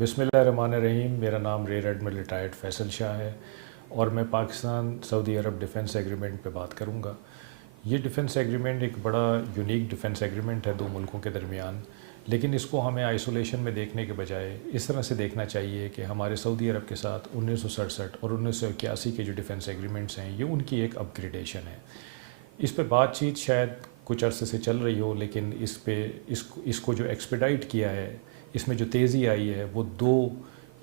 बिस्मिल्लाहिर्रहमानिर्रहीम। मेरा नाम rear admiral retired Faisal Shah है और मैं पाकिस्तान सऊदी अरब डिफेंस एग्रीमेंट पे बात करूँगा। ये डिफेंस एग्रीमेंट एक बड़ा यूनिक डिफेंस एग्रीमेंट है दो मुल्कों के दरमियान, लेकिन इसको हमें आइसोलेशन में देखने के बजाय इस तरह से देखना चाहिए कि हमारे सऊदी अरब के साथ 1967 और 1981 के जो डिफेंस एग्रीमेंट्स हैं ये उनकी एक अपग्रेडेशन है। इस पे बातचीत शायद कुछ अरसे से चल रही हो, लेकिन इसको जो एक्सपेडाइट किया है, इसमें जो तेज़ी आई है वो दो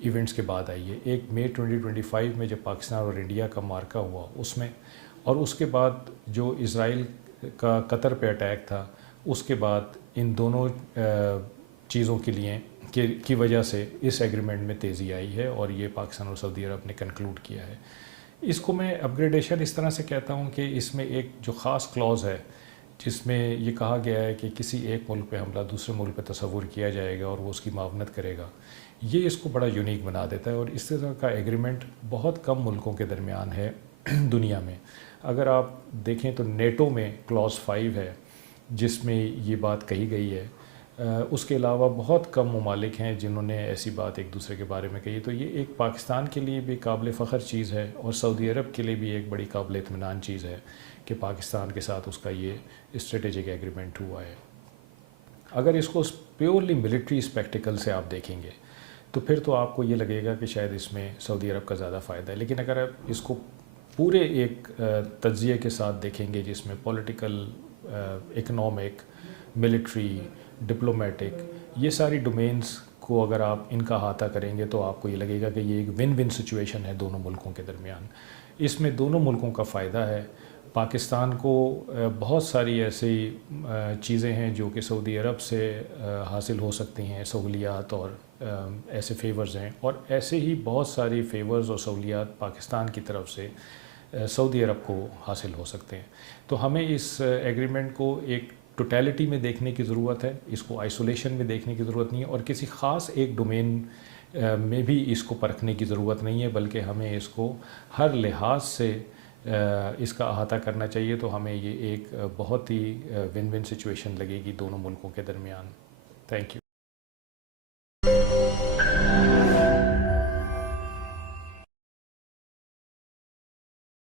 इवेंट्स के बाद आई है। एक मई 2025 में जब पाकिस्तान और इंडिया का मार्का हुआ उसमें, और उसके बाद जो इज़राइल का कतर पे अटैक था उसके बाद इन दोनों चीज़ों के लिए की वजह से इस एग्रीमेंट में तेज़ी आई है और ये पाकिस्तान और सऊदी अरब ने कंक्लूड किया है। इसको मैं अपग्रेडेशन इस तरह से कहता हूँ कि इसमें एक जो ख़ास क्लॉज़ है जिसमें ये कहा गया है कि किसी एक मुल्क पे हमला दूसरे मुल्क पे तसव्वुर किया जाएगा और वो उसकी मावनत करेगा, ये इसको बड़ा यूनिक बना देता है। और इस तरह का एग्रीमेंट बहुत कम मुल्कों के दरमियान है दुनिया में। अगर आप देखें तो नेटो में क्लॉज़ 5 है जिसमें ये बात कही गई है। उसके अलावा बहुत कम ममालिक हैं जिन्होंने ऐसी बात एक दूसरे के बारे में कही। तो ये एक पाकिस्तान के लिए भी काबिल फ़ख्र चीज़ है और सऊदी अरब के लिए भी एक बड़ी काबिल इत्मीनान चीज़ है कि पाकिस्तान के साथ उसका ये स्ट्रेटेजिक एग्रीमेंट हुआ है। अगर इसको प्योरली मिलिट्री स्पेक्टिकल से आप देखेंगे तो फिर तो आपको ये लगेगा कि शायद इसमें सऊदी अरब का ज़्यादा फ़ायदा है, लेकिन अगर आप इसको पूरे एक तज्ज़िये के साथ देखेंगे जिसमें पॉलिटिकल, इकनॉमिक, मिलिट्री, डिप्लोमेटिक, ये सारी डोमेन्स को अगर आप इनका अहाता करेंगे तो आपको ये लगेगा कि ये एक विन विन सिचुएशन है दोनों मुल्कों के दरमियान। इसमें दोनों मुल्कों का फ़ायदा है। पाकिस्तान को बहुत सारी ऐसी चीज़ें हैं जो कि सऊदी अरब से हासिल हो सकती हैं, सहूलियात और ऐसे फेवर्स हैं, और ऐसे ही बहुत सारी फेवर्स और सहूलियात पाकिस्तान की तरफ से सऊदी अरब को हासिल हो सकते हैं। तो हमें इस एग्रीमेंट को एक टोटलिटी में देखने की ज़रूरत है, इसको आइसोलेशन में देखने की ज़रूरत नहीं है और किसी ख़ास एक डोमेन में भी इसको परखने की ज़रूरत नहीं है, बल्कि हमें इसको हर लिहाज से इसका अहाता करना चाहिए। तो हमें ये एक बहुत ही विन विन सिचुएशन लगेगी दोनों मुल्कों के दरमियान। Thank you.